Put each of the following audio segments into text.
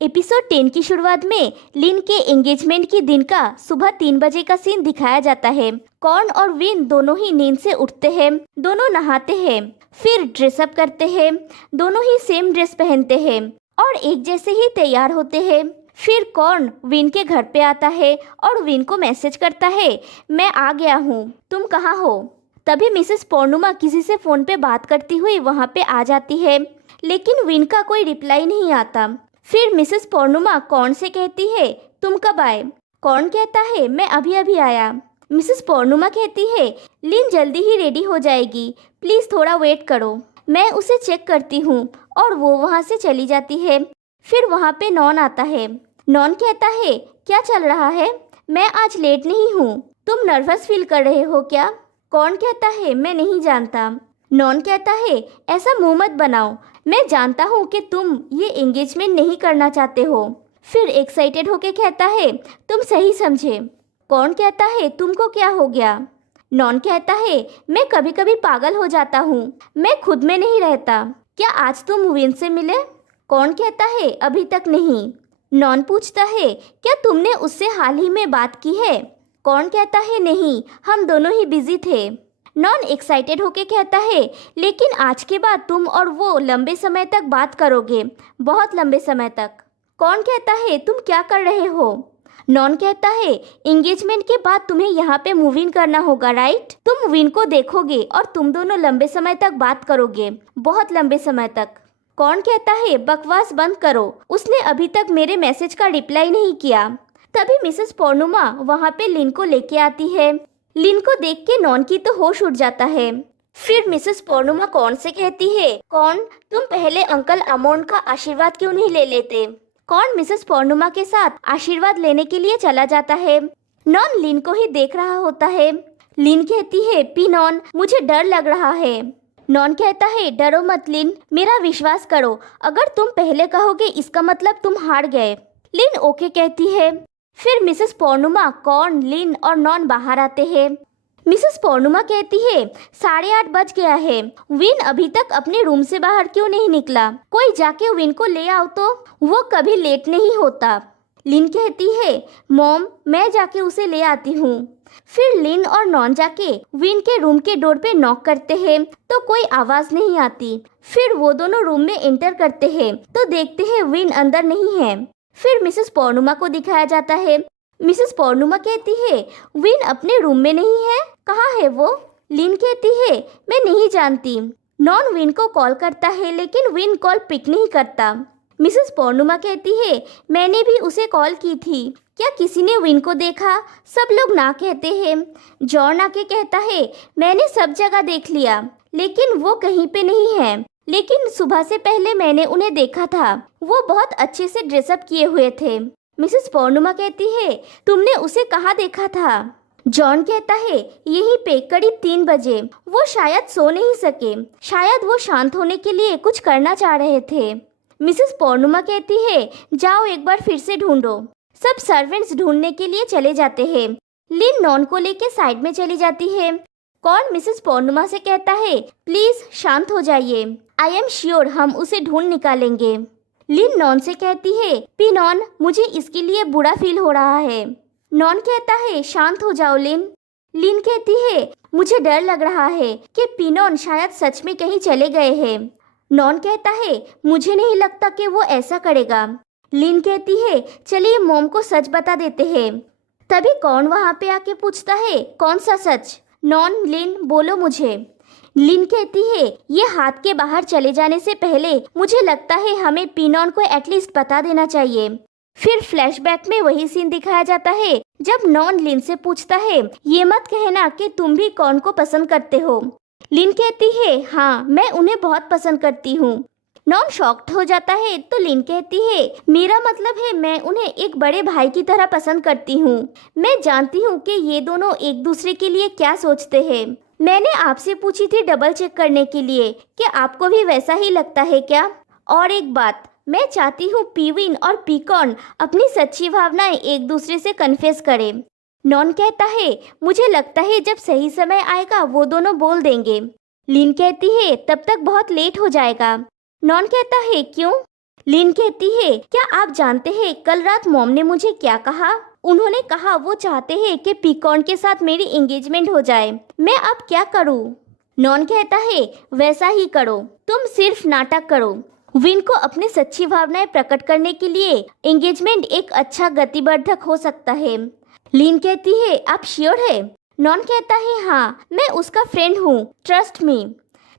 Episode 10 की शुरुआत में लिन के एंगेजमेंट के दिन का सुबह 3 बजे का सीन दिखाया जाता है। कॉर्न और विन दोनों ही नींद से उठते हैं, दोनों नहाते हैं, फिर ड्रेसअप करते हैं, दोनों ही सेम ड्रेस पहनते हैं और एक जैसे ही तैयार होते हैं। फिर कॉर्न विन के घर पे आता है और विन को मैसेज करता है, मैं आ गया हूँ, तुम कहाँ हो। तभी मिसेस पौर्णुमा किसी से फ़ोन पे बात करती हुई वहाँ पे आ जाती है, लेकिन विन का कोई रिप्लाई नहीं आता। फिर मिसेस पौर्णुमा कॉर्न से कहती है, तुम कब आए। कॉर्न कहता है, मैं अभी अभी आया। मिसेस पौर्णुमा कहती है, लिन जल्दी ही रेडी हो जाएगी, प्लीज़ थोड़ा वेट करो, मैं उसे चेक करती हूँ। और वो वहाँ से चली जाती है। फिर वहाँ पे नॉन आता है। नॉन कहता है, क्या चल रहा है, मैं आज लेट नहीं हूँ, तुम नर्वस फील कर रहे हो क्या। कॉर्न कहता है, मैं नहीं जानता। नॉन कहता है, ऐसा मुंह मत बनाओ, मैं जानता हूँ कि तुम ये एंगेजमेंट नहीं करना चाहते हो। फिर एक्साइटेड होके कहता है, तुम सही समझे। कॉर्न कहता है, तुमको क्या हो गया। नॉन कहता है, मैं कभी कभी पागल हो जाता हूँ, मैं खुद में नहीं रहता, क्या आज तुम विन से मिले। कॉर्न कहता है, अभी तक नहीं। नॉन पूछता है, क्या तुमने उससे हाल ही में बात की है। कॉर्न कहता है, नहीं, हम दोनों ही बिजी थे। नॉन एक्साइटेड होके कहता है, लेकिन आज के बाद तुम और वो लंबे समय तक बात करोगे, बहुत लंबे समय तक। कॉर्न कहता है, तुम क्या कर रहे हो। नॉन कहता है, एंगेजमेंट के बाद तुम्हें यहाँ पे मूव इन करना होगा, राइट। तुम विन को देखोगे और तुम दोनों लंबे समय तक बात करोगे, बहुत लंबे समय तक। कॉर्न कहता है, बकवास बंद करो, उसने अभी तक मेरे मैसेज का रिप्लाई नहीं किया। तभी मिसेस पौर्णुमा वहाँ पे लिन को लेके आती है। लिन को देख के नॉन की तो होश उड़ जाता है। फिर मिसेस पौर्णुमा कॉर्न से कहती है, कॉर्न, तुम पहले अंकल अमोंट का आशीर्वाद क्यों नहीं ले लेते। कॉर्न मिसेस पौर्णुमा के साथ आशीर्वाद लेने के लिए चला जाता है। नॉन लिन को ही देख रहा होता है। लिन कहती है, पी नॉन, मुझे डर लग रहा है। नॉन कहता है, डरो मत लिन, मेरा विश्वास करो, अगर तुम पहले कहोगे इसका मतलब तुम हार गए। लिन ओके कहती है। फिर मिसेस पौर्णुमा, कॉर्न, लिन और नॉन बाहर आते हैं। मिसेस पौर्णुमा कहती है, 8:30 बज गया है, विन अभी तक अपने रूम से बाहर क्यों नहीं निकला, कोई जाके विन को ले आओ तो, वो कभी लेट नहीं होता। लिन कहती है, मॉम, मैं जाके उसे ले आती हूँ। फिर लिन और नॉन जाके विन के रूम के डोर पे नॉक करते हैं तो कोई आवाज़ नहीं आती। फिर वो दोनों रूम में एंटर करते हैं तो देखते हैं विन अंदर नहीं है। फिर मिसेस पौर्णुमा को दिखाया जाता है। मिसेस पौर्णुमा कहती है, विन अपने रूम में नहीं है, कहाँ है वो। लिन कहती है, मैं नहीं जानती। नॉन विन को कॉल करता है लेकिन विन कॉल पिक नहीं करता। मिसेस पौर्णुमा कहती है, मैंने भी उसे कॉल की थी, क्या किसी ने विन को देखा। सब लोग ना कहते हैं। जॉन आके कहता है, मैंने सब जगह देख लिया लेकिन वो कहीं पे नहीं है, लेकिन सुबह से पहले मैंने उन्हें देखा था, वो बहुत अच्छे से ड्रेसअप किए हुए थे। मिसेस पौर्णुमा कहती है, तुमने उसे कहाँ देखा था। जॉन कहता है, यहीं पे करीब 3 बजे, वो शायद सो नहीं सके, शायद वो शांत होने के लिए कुछ करना चाह रहे थे। मिसेस पौर्णुमा कहती है, जाओ एक बार फिर से ढूंढो। सब सर्वेंट्स ढूंढने के लिए चले जाते हैं। लिन नॉन को लेके साइड में चली जाती है। कॉर्न मिसेस पौर्णुमा से कहता है, प्लीज शांत हो जाइए, आई एम श्योर हम उसे ढूंढ निकालेंगे। लिन नॉन से कहती है, पी नॉन, मुझे इसके लिए बुरा फील हो रहा है। नॉन कहता है, शांत हो जाओ लिन। लिन कहती है, मुझे डर लग रहा है कि पिनॉन शायद सच में कहीं चले गए हैं। नॉन कहता है, मुझे नहीं लगता कि वो ऐसा करेगा। लिन कहती है, चलिए मॉम को सच बता देते हैं। तभी कॉर्न वहाँ पे आके पूछता है, कौन सा सच। नॉन, लिन, बोलो मुझे। लिन कहती है, ये हाथ के बाहर चले जाने से पहले मुझे लगता है हमें पिनॉन को एटलीस्ट बता देना चाहिए। फिर फ्लैशबैक में वही सीन दिखाया जाता है जब नॉन लिन से पूछता है, ये मत कहना कि तुम भी कॉर्न को पसंद करते हो। लिन कहती है, हाँ, मैं उन्हें बहुत पसंद करती हूँ। नॉन शॉक्ड हो जाता है तो लिन कहती है, मेरा मतलब है मैं उन्हें एक बड़े भाई की तरह पसंद करती हूँ। मैं जानती हूँ कि ये दोनों एक दूसरे के लिए क्या सोचते हैं। मैंने आपसे पूछी थी डबल चेक करने के लिए कि आपको भी वैसा ही लगता है क्या। और एक बात, मैं चाहती हूँ पीविन और पीकॉर्न अपनी सच्ची भावनाएं एक दूसरे से कन्फेस करें। नॉन कहता है, मुझे लगता है जब सही समय आएगा वो दोनों बोल देंगे। लिन कहती है, तब तक बहुत लेट हो जाएगा। नॉन कहता है, क्यों। लिन कहती है, क्या आप जानते हैं कल रात मॉम ने मुझे क्या कहा? उन्होंने कहा वो चाहते हैं कि पीकॉन के साथ मेरी एंगेजमेंट हो जाए। मैं अब क्या करूं? नॉन कहता है, वैसा ही करो, तुम सिर्फ नाटक करो। विन को अपनी सच्ची भावनाएं प्रकट करने के लिए एंगेजमेंट एक अच्छा गतिवर्धक हो सकता है। लिन कहती है, आप श्योर है? नॉन कहता है, हाँ, मैं उसका फ्रेंड हूँ, ट्रस्ट मी।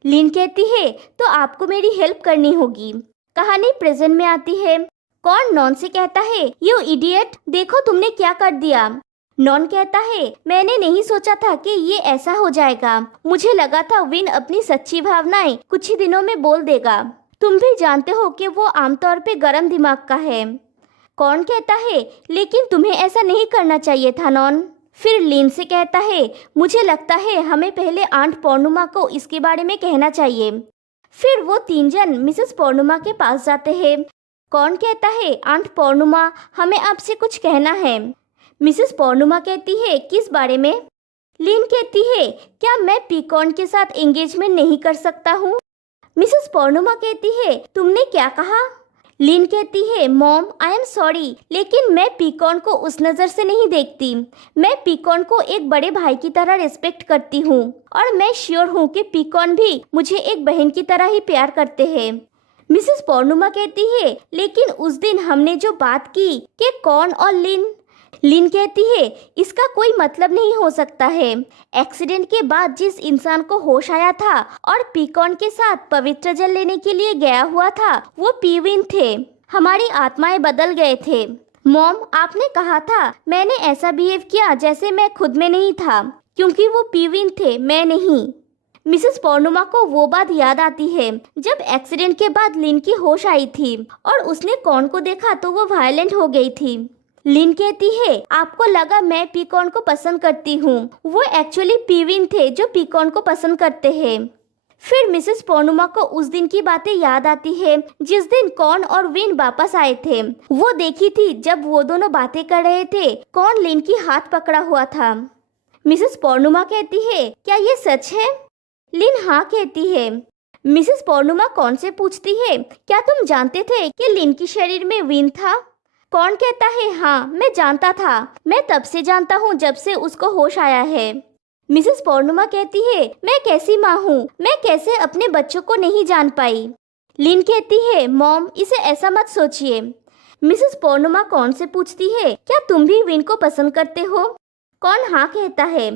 लिन कहती है, तो आपको मेरी हेल्प करनी होगी। कहानी प्रेजेंट में आती है। कॉर्न नॉन से कहता है, यू इडियट, देखो तुमने क्या कर दिया। नॉन कहता है, मैंने नहीं सोचा था कि ये ऐसा हो जाएगा। मुझे लगा था विन अपनी सच्ची भावनाएं कुछ ही दिनों में बोल देगा। तुम भी जानते हो कि वो आमतौर पे गर्म दिमाग का है। कॉर्न कहता है, लेकिन तुम्हें ऐसा नहीं करना चाहिए था नॉन। फिर लिन से कहता है, मुझे लगता है हमें पहले आंट पौर्णुमा को इसके बारे में कहना चाहिए। फिर वो तीन जन मिसेस पौर्णुमा के पास जाते हैं। कॉर्न कहता है, आंट पौर्णुमा, हमें आपसे कुछ कहना है। मिसेस पौर्णुमा कहती है, किस बारे में? लिन कहती है, क्या मैं पीकॉन के साथ एंगेजमेंट नहीं कर सकता हूँ? मिसेस पौर्णुमा कहती है, तुमने क्या कहा? लिन कहती है, मॉम, आई एम सॉरी, लेकिन मैं पीकॉन को उस नज़र से नहीं देखती। मैं पीकॉन को एक बड़े भाई की तरह रिस्पेक्ट करती हूँ और मैं श्योर हूँ कि पीकॉन भी मुझे एक बहन की तरह ही प्यार करते हैं। मिसेस पौर्णुमा कहती है, लेकिन उस दिन हमने जो बात की कि कॉर्न और लिन कहती है, इसका कोई मतलब नहीं हो सकता है। एक्सीडेंट के बाद जिस इंसान को होश आया था और पीकॉन के साथ पवित्र जल लेने के लिए गया हुआ था, वो पीविन थे। हमारी आत्माएं बदल गए थे। मॉम, आपने कहा था मैंने ऐसा बिहेव किया जैसे मैं खुद में नहीं था, क्योंकि वो पीविन थे, मैं नहीं। मिसेस पौर्णुमा को वो बात याद आती है जब एक्सीडेंट के बाद लिन की होश आई थी और उसने कॉर्न को देखा तो वो वायलेंट हो गई थी। लिन कहती है, आपको लगा मैं पीकॉन को पसंद करती हूँ, वो एक्चुअली पीविन थे जो पीकॉन को पसंद करते हैं। फिर मिसेस पौर्णुमा को उस दिन की बातें याद आती है जिस दिन कॉर्न और विन वापस आए थे। वो देखी थी जब वो दोनों बातें कर रहे थे, कॉर्न लिन की हाथ पकड़ा हुआ था। मिसेस पौर्णुमा कहती है, क्या ये सच है? लिन हाँ कहती है। मिसेस पौर्णुमा कॉर्न से पूछती है, क्या तुम जानते थे कि लिन के शरीर में विन था? कॉर्न कहता है, हाँ, मैं जानता था, मैं तब से जानता हूँ जब से उसको होश आया है। मिसेस पौर्णुमा कहती है, मैं कैसी माँ हूँ, मैं कैसे अपने बच्चों को नहीं जान पाई। लिन कहती है, मॉम, इसे ऐसा मत सोचिए। मिसेस पौर्णुमा कॉर्न से पूछती है, क्या तुम भी विन को पसंद करते हो? कॉर्न हाँ कहता है।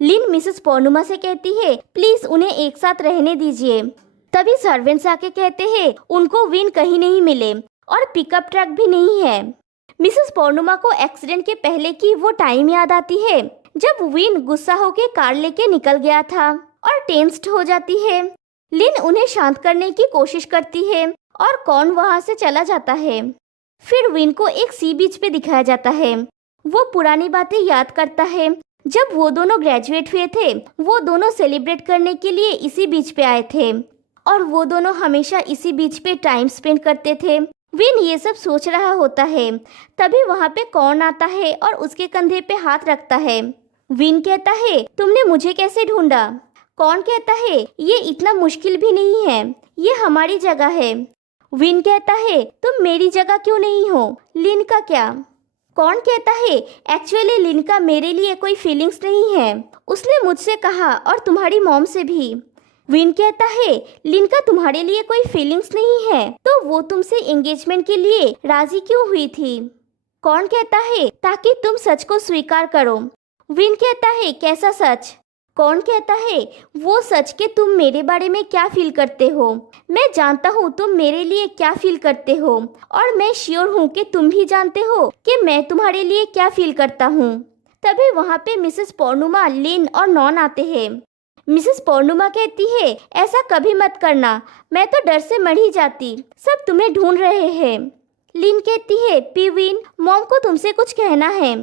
लिन मिसेस पौर्णुमा से कहती है, प्लीज उन्हें एक साथ रहने दीजिए। तभी सर्वेंट्स आके कहते हैं, उनको विन कहीं नहीं मिले और पिकअप ट्रक भी नहीं है। मिसेस पौर्णुमा को एक्सीडेंट के पहले की वो टाइम याद आती है जब विन गुस्सा होकर कार लेके निकल गया था और टेंस्ड हो जाती है। लिन उन्हें शांत करने की कोशिश करती है और कॉर्न वहां से चला जाता है। फिर विन को एक सी बीच पे दिखाया जाता है। वो पुरानी बातें याद करता है। जब वो दोनों ग्रेजुएट हुए थे, वो दोनों सेलिब्रेट करने के लिए इसी बीच पे आए थे और वो दोनों हमेशा इसी बीच पे टाइम स्पेंड करते थे। विन ये सब सोच रहा होता है, तभी वहाँ पे कॉर्न आता है और उसके कंधे पे हाथ रखता है। विन कहता है, तुमने मुझे कैसे ढूंढा? कॉर्न कहता है, ये इतना मुश्किल भी नहीं है, ये हमारी जगह है। विन कहता है, तुम मेरी जगह क्यों नहीं हो? लिन का क्या? कॉर्न कहता है, एक्चुअली लिन का मेरे लिए कोई फीलिंग्स नहीं है, उसने मुझसे कहा और तुम्हारी मॉम से भी। विन कहता है, लिन का तुम्हारे लिए कोई फीलिंग्स नहीं है तो वो तुमसे एंगेजमेंट के लिए राजी क्यों हुई थी? कॉर्न कहता है, ताकि तुम सच को स्वीकार करो। विन कहता है, कैसा सच? कॉर्न कहता है, वो सच कि तुम मेरे बारे में क्या फील करते हो। मैं जानता हूँ तुम मेरे लिए क्या फील करते हो और मैं श्योर हूँ कि तुम भी जानते हो कि मैं तुम्हारे लिए क्या फील करता हूँ। तभी वहाँ पे मिसेस पौर्णुमा, लिन और नॉन आते हैं। मिसेस पौर्णुमा कहती है, ऐसा कभी मत करना, मैं तो डर से मर ही जाती, सब तुम्हें ढूंढ रहे हैं। लिन कहती है, पीविन, मॉम को तुमसे कुछ कहना है।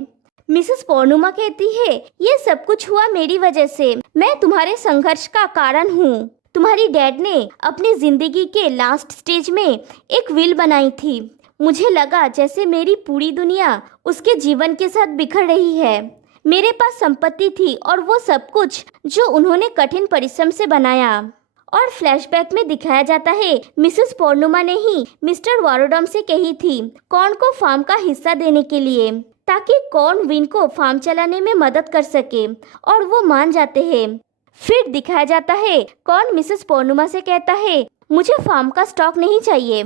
मिसेस पौर्णुमा कहती है, ये सब कुछ हुआ मेरी वजह से, मैं तुम्हारे संघर्ष का कारण हूँ। तुम्हारी डैड ने अपनी जिंदगी के लास्ट स्टेज में एक विल बनाई थी। मुझे लगा जैसे मेरी पूरी दुनिया उसके जीवन के साथ बिखर रही है। मेरे पास संपत्ति थी और वो सब कुछ जो उन्होंने कठिन परिश्रम से बनाया, और फ्लैशबैक में दिखाया जाता है मिसेस पौर्णिमा ने ही मिस्टर वारोडम से कही थी कॉर्न को फार्म का हिस्सा देने के लिए, ताकि कॉर्न विन को फार्म चलाने में मदद कर सके, और वो मान जाते हैं। फिर दिखाया जाता है कॉर्न मिसेस पौर्णिमा से कहता है मुझे फार्म का स्टॉक नहीं चाहिए।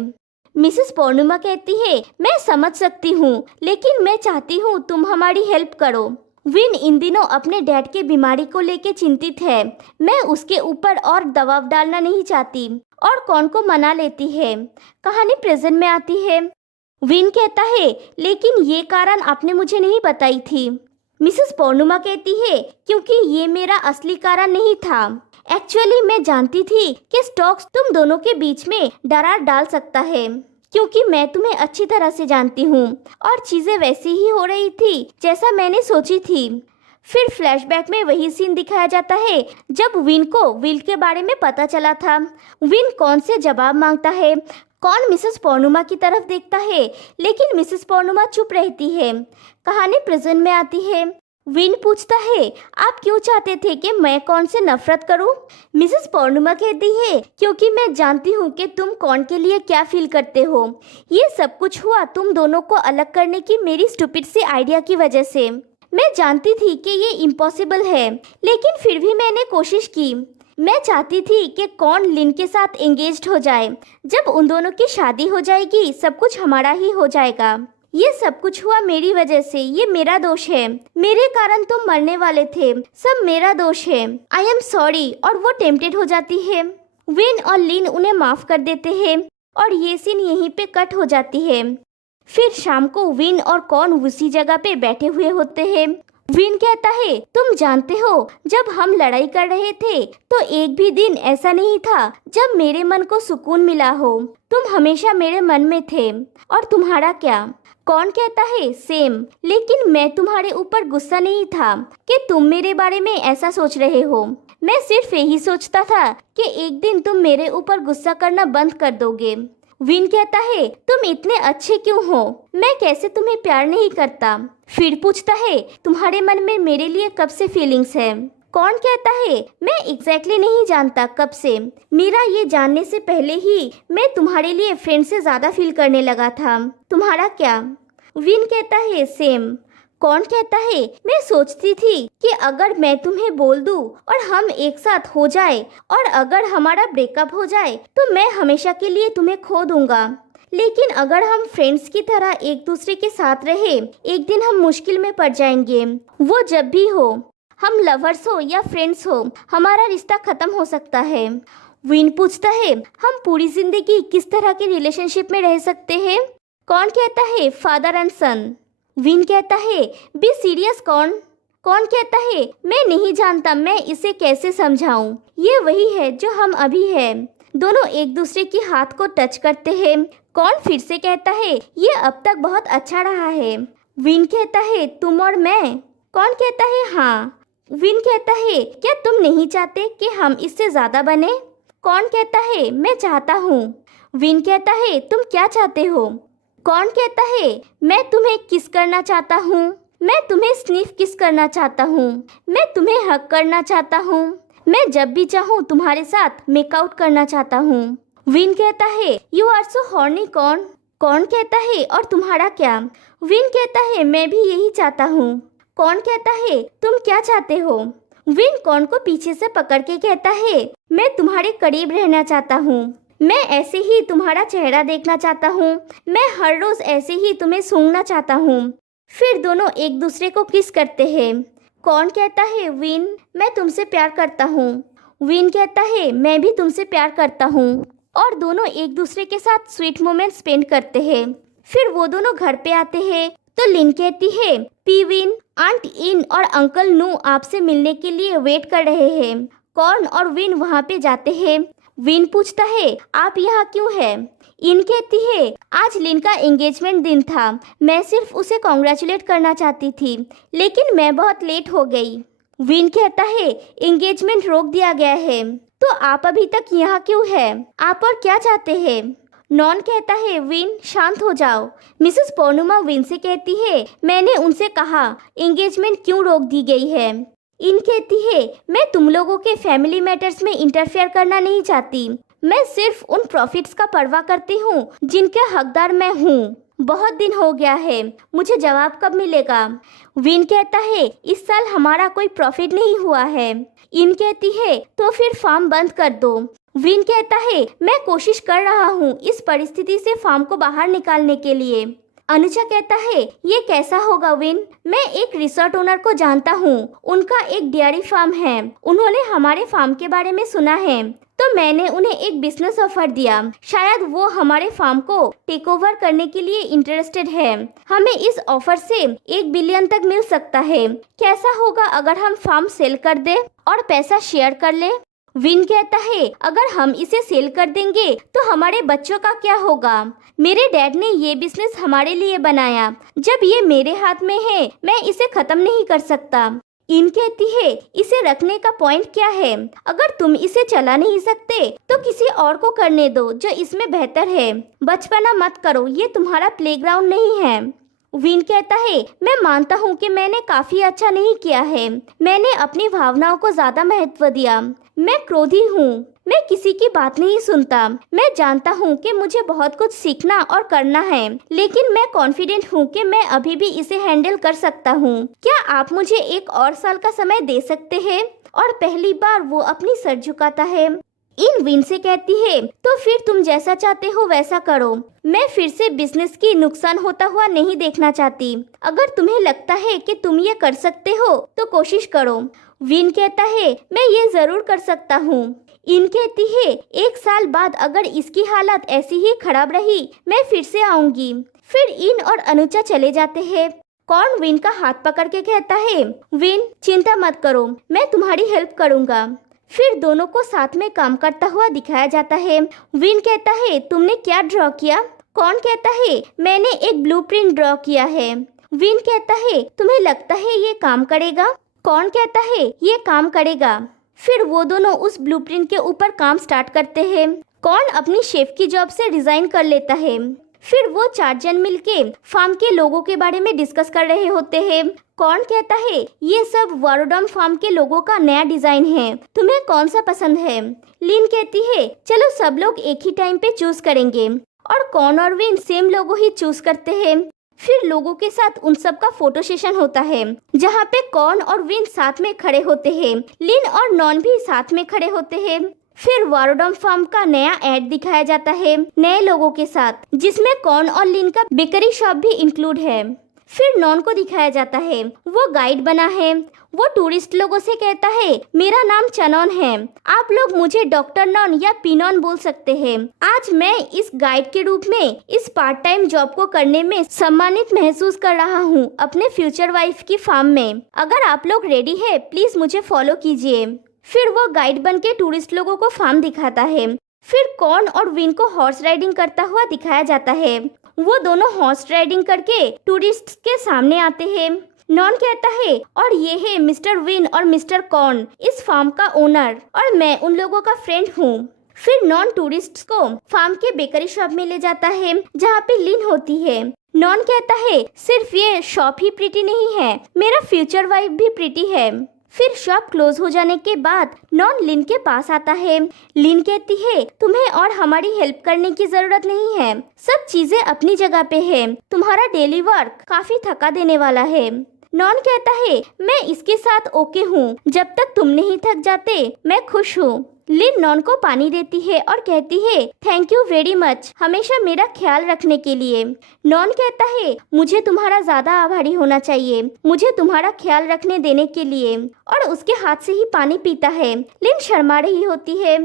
मिसेस पौर्णिमा कहती है मैं समझ सकती हूँ, लेकिन मैं चाहती हूँ तुम हमारी हेल्प करो। विन इन दिनों अपने डैड के बीमारी को लेके चिंतित है। मैं उसके ऊपर और दबाव डालना नहीं चाहती, और कॉर्न को मना लेती है। कहानी प्रेजेंट में आती है। विन कहता है लेकिन ये कारण आपने मुझे नहीं बताई थी। मिसेस पौर्णिमा कहती है क्योंकि ये मेरा असली कारण नहीं था। एक्चुअली मैं जानती थी कि स्टॉक्स तुम दोनों के बीच में दरार डाल सकता है, क्योंकि मैं तुम्हें अच्छी तरह से जानती हूँ, और चीज़ें वैसी ही हो रही थी जैसा मैंने सोची थी। फिर फ्लैशबैक में वही सीन दिखाया जाता है जब विन को विल के बारे में पता चला था। विन कौन से जवाब मांगता है, कौन मिसेस पौर्णिमा की तरफ देखता है, लेकिन मिसेस पौर्णिमा चुप रहती है। कहानी प्रेजेंट में आती है। विन पूछता है आप क्यों चाहते थे कि मैं कौन से नफरत करूं? मिसेस पौर्णिमा कहती है क्योंकि मैं जानती हूं कि तुम कौन के लिए क्या फील करते हो। ये सब कुछ हुआ तुम दोनों को अलग करने की मेरी स्टूपिड सी आइडिया की वजह से। मैं जानती थी कि ये इम्पॉसिबल है, लेकिन फिर भी मैंने कोशिश की। मैं चाहती थी कि कौन लिन के साथ एंगेज्ड हो जाए। जब उन दोनों की शादी हो जाएगी सब कुछ हमारा ही हो जाएगा। ये सब कुछ हुआ मेरी वजह से, ये मेरा दोष है। मेरे कारण तुम मरने वाले थे, सब मेरा दोष है। I am sorry. और वो टेम्पटेड हो जाती है। विन और लिन उन्हें माफ कर देते हैं, और ये सीन यहीं पे कट हो जाती है। फिर शाम को विन और कॉर्न उसी जगह पे बैठे हुए होते हैं। विन कहता है तुम जानते हो जब हम लड़ाई कर रहे थे तो एक भी दिन ऐसा नहीं था जब मेरे मन को सुकून मिला हो। तुम हमेशा मेरे मन में थे। और तुम्हारा क्या? कौन कहता है सेम, लेकिन मैं तुम्हारे ऊपर गुस्सा नहीं था कि तुम मेरे बारे में ऐसा सोच रहे हो। मैं सिर्फ यही सोचता था कि एक दिन तुम मेरे ऊपर गुस्सा करना बंद कर दोगे। विन कहता है तुम इतने अच्छे क्यों हो, मैं कैसे तुम्हें प्यार नहीं करता। फिर पूछता है तुम्हारे मन में मेरे लिए कब से फीलिंग्स है? कौन कहता है मैं एग्जैक्टली नहीं जानता कब से। मेरा ये जानने से पहले ही मैं तुम्हारे लिए फ्रेंड से ज़्यादा फील करने लगा था। तुम्हारा क्या? विन कहता है सेम। कौन कहता है मैं सोचती थी कि अगर मैं तुम्हें बोल दूं और हम एक साथ हो जाए, और अगर हमारा ब्रेकअप हो जाए तो मैं हमेशा के लिए तुम्हें खो दूंगा। लेकिन अगर हम फ्रेंड्स की तरह एक दूसरे के साथ रहे, एक दिन हम मुश्किल में पड़ जाएंगे। वो जब भी हो, हम लवर्स हो या फ्रेंड्स हो, हमारा रिश्ता खत्म हो सकता है। विन पूछता है हम पूरी जिंदगी किस तरह के रिलेशनशिप में रह सकते हैं? कौन कहता है फादर एंड सन। विन कहता है बी सीरियस। कौन कहता है मैं नहीं जानता मैं इसे कैसे समझाऊं। ये वही है जो हम अभी है। दोनों एक दूसरे की हाथ को टच करते हैं। कौन फिर से कहता है ये अब तक बहुत अच्छा रहा है। विन कहता है तुम और मैं। कौन कहता है हाँ। विन कहता है क्या तुम नहीं चाहते कि हम इससे ज्यादा बने? कौन कहता है मैं चाहता हूँ। विन कहता है तुम क्या चाहते हो? कौन कहता है मैं तुम्हें किस करना चाहता हूँ, मैं तुम्हें स्निफ किस करना चाहता हूँ, मैं तुम्हें हक करना चाहता हूँ, मैं जब भी चाहूँ तुम्हारे साथ मेकआउट करना चाहता हूँ। विन कहता है यू आर सो हॉर्नी। कौन कहता है और तुम्हारा क्या? विन कहता है मैं भी यही चाहता हूँ। कौन कहता है तुम क्या चाहते हो? विन कौन को पीछे से पकड़ के कहता है मैं तुम्हारे करीब रहना चाहता हूँ, मैं ऐसे ही तुम्हारा चेहरा देखना चाहता हूँ, मैं हर रोज ऐसे ही तुम्हें सूंघना चाहता हूँ। फिर दोनों एक दूसरे को किस करते हैं। कौन कहता है विन मैं तुमसे प्यार करता हूँ। विन कहता है मैं भी तुमसे प्यार करता हूँ, और दोनों एक दूसरे के साथ स्वीट मोमेंट स्पेंड करते हैं। फिर वो दोनों घर पे आते हैं तो लिन कहती है पी विन, आंट इन और अंकल नू आपसे मिलने के लिए वेट कर रहे हैं। कॉर्न और विन वहाँ पे जाते हैं। विन पूछता है आप यहाँ क्यों हैं? इन कहती है आज लिन का एंगेजमेंट दिन था, मैं सिर्फ उसे कॉन्ग्रेचुलेट करना चाहती थी, लेकिन मैं बहुत लेट हो गई। विन कहता है एंगेजमेंट रोक दिया गया है, तो आप अभी तक यहाँ क्यों हैं? आप और क्या चाहते हैं? नॉन कहता है विन शांत हो जाओ। मिसेस पौर्णिमा विन से कहती है मैंने उनसे कहा एंगेजमेंट क्यों रोक दी गई है। इन कहती है मैं तुम लोगों के फैमिली मैटर्स में इंटरफेयर करना नहीं चाहती, मैं सिर्फ उन प्रॉफिट्स का परवाह करती हूँ जिनके हकदार मैं हूँ। बहुत दिन हो गया है, मुझे जवाब कब मिलेगा? विन कहता है इस साल हमारा कोई प्रॉफिट नहीं हुआ है। इन कहती है तो फिर फार्म बंद कर दो। विन कहता है मैं कोशिश कर रहा हूँ इस परिस्थिति से फार्म को बाहर निकालने के लिए। अनुजा कहता है ये कैसा होगा विन? मैं एक रिसोर्ट ओनर को जानता हूँ, उनका एक डेयरी फार्म है, उन्होंने हमारे फार्म के बारे में सुना है, तो मैंने उन्हें एक बिजनेस ऑफर दिया। शायद वो हमारे फार्म को टेक ओवर करने के लिए इंटरेस्टेड है। हमें इस ऑफर से 1 बिलियन तक मिल सकता है। कैसा होगा अगर हम फार्म सेल कर दे और पैसा शेयर कर ले? विन कहता है अगर हम इसे सेल कर देंगे तो हमारे बच्चों का क्या होगा? मेरे डैड ने ये बिजनेस हमारे लिए बनाया, जब ये मेरे हाथ में है मैं इसे खत्म नहीं कर सकता। इन कहती है इसे रखने का पॉइंट क्या है? अगर तुम इसे चला नहीं सकते तो किसी और को करने दो जो इसमें बेहतर है। बचपना मत करो, ये तुम्हारा प्लेग्राउंड नहीं है। विन कहता है मैं मानता हूँ कि मैंने काफी अच्छा नहीं किया है, मैंने अपनी भावनाओं को ज्यादा महत्व दिया, मैं क्रोधी हूँ, मैं किसी की बात नहीं सुनता, मैं जानता हूँ कि मुझे बहुत कुछ सीखना और करना है, लेकिन मैं कॉन्फिडेंट हूँ कि मैं अभी भी इसे हैंडल कर सकता हूँ। क्या आप मुझे 1 और साल का समय दे सकते हैं? और पहली बार वो अपनी सर झुकाता है। इन विन से कहती है तो फिर तुम जैसा चाहते हो वैसा करो, मैं फिर से बिजनेस की नुकसान होता हुआ नहीं देखना चाहती। अगर तुम्हें लगता है कि तुम ये कर सकते हो तो कोशिश करो। विन कहता है मैं ये जरूर कर सकता हूँ। इन कहती है 1 साल बाद अगर इसकी हालत ऐसी ही खराब रही मैं फिर से आऊंगी। फिर इन और अनुजा चले जाते हैं। कॉर्न विन का हाथ पकड़ के कहता है विन चिंता मत करो, मैं तुम्हारी हेल्प करूंगा। फिर दोनों को साथ में काम करता हुआ दिखाया जाता है। विन कहता है तुमने क्या ड्रॉ किया? कॉर्न कहता है मैंने एक ब्लूप्रिंट ड्रॉ किया है। विन कहता है तुम्हें लगता है ये काम करेगा? कॉर्न कहता है ये काम करेगा। फिर वो दोनों उस ब्लूप्रिंट के ऊपर काम स्टार्ट करते हैं। कॉर्न अपनी शेफ की जॉब से रिजाइन कर लेता है। फिर वो 4 जन मिलके फार्म के लोगों के बारे में डिस्कस कर रहे होते हैं। कॉर्न कहता है ये सब वारोडम फार्म के लोगों का नया डिजाइन है, तुम्हें कौन सा पसंद है? लिन कहती है चलो सब लोग एक ही टाइम पे चूज करेंगे, और कॉर्न और विन सेम लोगो ही चूज करते हैं। फिर लोगों के साथ उन सब का फोटो सेशन होता है, जहाँ पे कॉर्न और विन साथ में खड़े होते हैं, लिन और नॉन भी साथ में खड़े होते हैं। फिर वारोडम फार्म का नया एड दिखाया जाता है नए लोगों के साथ, जिसमें कॉर्न और लिन का बेकरी शॉप भी इंक्लूड है। फिर नॉन को दिखाया जाता है, वो गाइड बना है। वो टूरिस्ट लोगों से कहता है मेरा नाम चनॉन है, आप लोग मुझे डॉक्टर नॉन या पीनॉन बोल सकते हैं। आज मैं इस गाइड के रूप में इस पार्ट टाइम जॉब को करने में सम्मानित महसूस कर रहा हूँ अपने फ्यूचर वाइफ की फार्म में। अगर आप लोग रेडी है प्लीज मुझे फॉलो कीजिए। फिर वो गाइड बन के टूरिस्ट लोगों को फार्म दिखाता है। फिर कॉर्न और विन को हॉर्स राइडिंग करता हुआ दिखाया जाता है। वो दोनों हॉर्स राइडिंग करके टूरिस्ट के सामने आते हैं। नॉन कहता है और ये है मिस्टर विन और मिस्टर कॉर्न, इस फार्म का ओनर, और मैं उन लोगों का फ्रेंड हूँ। फिर नॉन टूरिस्ट को फार्म के बेकरी शॉप में ले जाता है जहाँ पे लिन होती है। नॉन कहता है सिर्फ ये शॉप ही प्रिटी नहीं है, मेरा फ्यूचर वाइफ भी प्रिटी है। फिर शॉप क्लोज हो जाने के बाद नॉन लिन के पास आता है। लिन कहती है तुम्हें और हमारी हेल्प करने की जरूरत नहीं है, सब चीजें अपनी जगह पे है, तुम्हारा डेली वर्क काफी थका देने वाला है। नॉन कहता है मैं इसके साथ ओके हूँ, जब तक तुम नहीं थक जाते मैं खुश हूँ। लिन नॉन को पानी देती है और कहती है थैंक यू वेरी मच हमेशा मेरा ख्याल रखने के लिए। नॉन कहता है मुझे तुम्हारा ज्यादा आभारी होना चाहिए मुझे तुम्हारा ख्याल रखने देने के लिए, और उसके हाथ से ही पानी पीता है। लिन शर्मा रही होती है।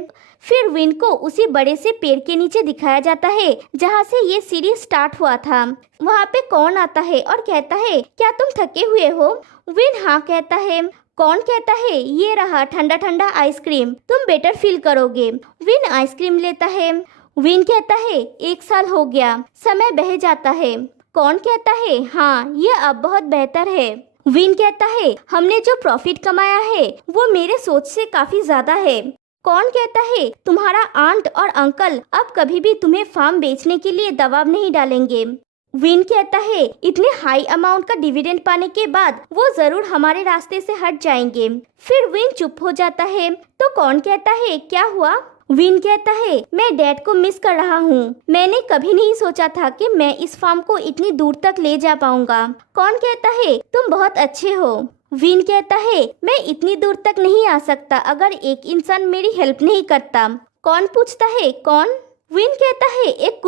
फिर विन को उसी बड़े से पेड़ के नीचे दिखाया जाता है जहाँ से ये सीरीज स्टार्ट हुआ था। वहाँ पे कॉर्न आता है और कहता है क्या तुम थके हुए हो? विन हाँ कहता है। कॉर्न कहता है ये रहा ठंडा ठंडा आइसक्रीम, तुम बेटर फील करोगे। विन आइसक्रीम लेता है। विन कहता है 1 साल हो गया, समय बह जाता है। कॉर्न कहता है हाँ ये अब बहुत बेहतर है। विन कहता है हमने जो प्रॉफिट कमाया है वो मेरे सोच से काफी ज्यादा है। कॉर्न कहता है तुम्हारा आंट और अंकल अब कभी भी तुम्हें फार्म बेचने के लिए दबाव नहीं डालेंगे। विन कहता है इतने हाई अमाउंट का डिविडेंड पाने के बाद वो जरूर हमारे रास्ते से हट जाएंगे। फिर विन चुप हो जाता है। तो कॉर्न कहता है क्या हुआ? विन कहता है मैं डैड को मिस कर रहा हूँ। मैंने कभी नहीं सोचा था कि मैं इस फार्म को इतनी दूर तक ले जा पाऊंगा। कॉर्न कहता है तुम बहुत अच्छे हो। विन कहता है मैं इतनी दूर तक नहीं आ सकता अगर एक इंसान मेरी हेल्प नहीं करता। कॉर्न पूछता है कौन? विन कहता है एक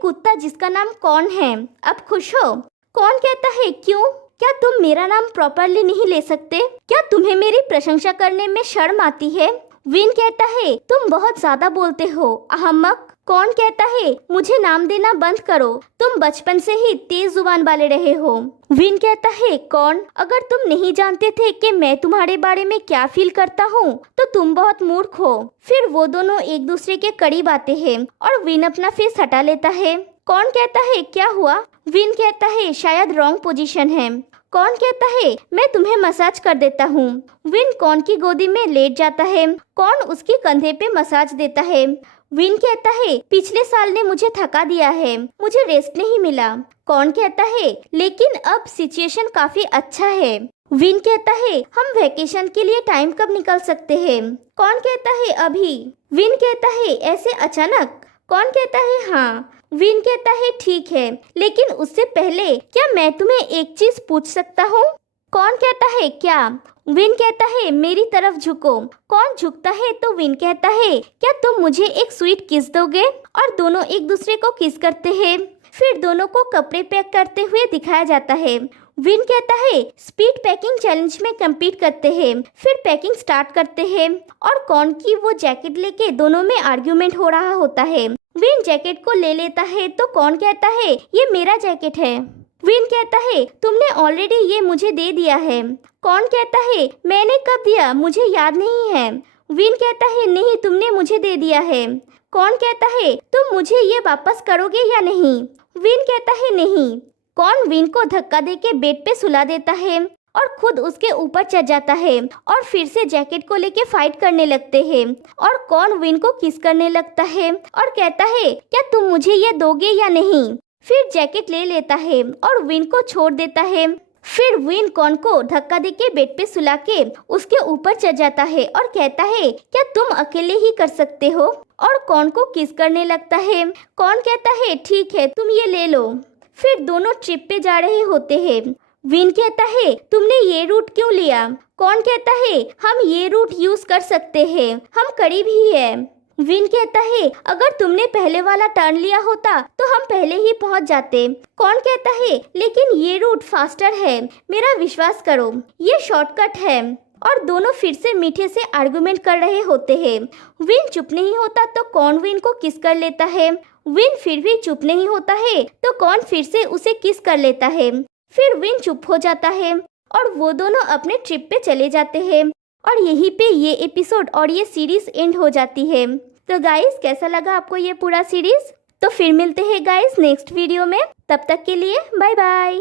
कुत्ता जिसका नाम कॉर्न है। अब खुश हो? कॉर्न कहता है क्यों? क्या तुम मेरा नाम प्रॉपरली नहीं ले सकते? क्या तुम्हें मेरी प्रशंसा करने में शर्म आती है? विन कहता है तुम बहुत ज्यादा बोलते हो अहमक। कॉर्न कहता है मुझे नाम देना बंद करो, तुम बचपन से ही तेज जुबान वाले रहे हो। विन कहता है कॉर्न अगर तुम नहीं जानते थे कि मैं तुम्हारे बारे में क्या फील करता हूँ तो तुम बहुत मूर्ख हो। फिर वो दोनों एक दूसरे के करीब आते हैं और विन अपना फेस हटा लेता है। कॉर्न कहता है क्या हुआ? विन कहता है शायद रॉन्ग पोजीशन है। कॉर्न कहता है मैं तुम्हें मसाज कर देता हूँ। विन कॉर्न की गोदी में लेट जाता है। कॉर्न उसके कंधे पे मसाज देता है। विन कहता है पिछले साल ने मुझे थका दिया है, मुझे रेस्ट नहीं मिला। कॉर्न कहता है लेकिन अब सिचुएशन काफी अच्छा है। विन कहता है हम वेकेशन के लिए टाइम कब निकाल सकते हैं? कॉर्न कहता है अभी। विन कहता है ऐसे अचानक? कॉर्न कहता है हाँ। विन कहता है ठीक है, लेकिन उससे पहले क्या मैं तुम्हें एक चीज पूछ सकता हूँ? कॉर्न कहता है क्या? विन कहता है मेरी तरफ झुको। कॉर्न झुकता है तो विन कहता है क्या तुम मुझे एक स्वीट किस दोगे? और दोनों एक दूसरे को किस करते हैं। फिर दोनों को कपड़े पैक करते हुए दिखाया जाता है। विन कहता है स्पीड पैकिंग चैलेंज में compete करते हैं। फिर पैकिंग स्टार्ट करते हैं और कॉर्न की वो जैकेट लेके दोनों में आर्ग्यूमेंट हो रहा होता है। विन जैकेट को ले लेता है तो कॉर्न कहता है ये मेरा जैकेट है। विन कहता है तुमने ऑलरेडी ये मुझे दे दिया है। कॉर्न कहता है मैंने कब दिया, मुझे याद नहीं है। विन कहता है नहीं तुमने मुझे दे दिया है। कॉर्न कहता है तुम मुझे ये वापस करोगे या नहीं? विन कहता है नहीं। कॉर्न विन को धक्का देके बेड पे सुला देता है और खुद उसके ऊपर चढ़ जाता है और फिर से जैकेट को लेके फाइट करने लगते हैं और कॉर्न विन को किस करने लगता है और कहता है क्या तुम मुझे ये दोगे या नहीं? फिर जैकेट ले लेता है और विन को छोड़ देता है। फिर विन कॉर्न को धक्का देके बेड पे सुला के उसके ऊपर चढ़ जाता है और कहता है क्या तुम अकेले ही कर सकते हो? और कॉर्न को किस करने लगता है। कॉर्न कहता है ठीक है तुम ये ले लो। फिर दोनों ट्रिप पे जा रहे होते हैं। विन कहता है तुमने ये रूट क्यों लिया? कॉर्न कहता है हम ये रूट यूज कर सकते हैं, हम करीब ही है। विन कहता है अगर तुमने पहले वाला टर्न लिया होता तो हम पहले ही पहुंच जाते। कॉर्न कहता है लेकिन ये रूट फास्टर है, मेरा विश्वास करो, ये शॉर्टकट है। और दोनों फिर से मीठे से आर्गुमेंट कर रहे होते हैं। विन चुप नहीं होता तो कॉर्न विन को किस कर लेता है। विन फिर भी चुप नहीं होता है तो कॉर्न फिर से उसे किस कर लेता है। फिर विन चुप हो जाता है और वो दोनों अपने ट्रिप पे चले जाते हैं और यहीं पे ये एपिसोड और ये सीरीज एंड हो जाती है। तो गाइस कैसा लगा आपको ये पूरा सीरीज? तो फिर मिलते हैं गाइस नेक्स्ट वीडियो में, तब तक के लिए बाय बाय।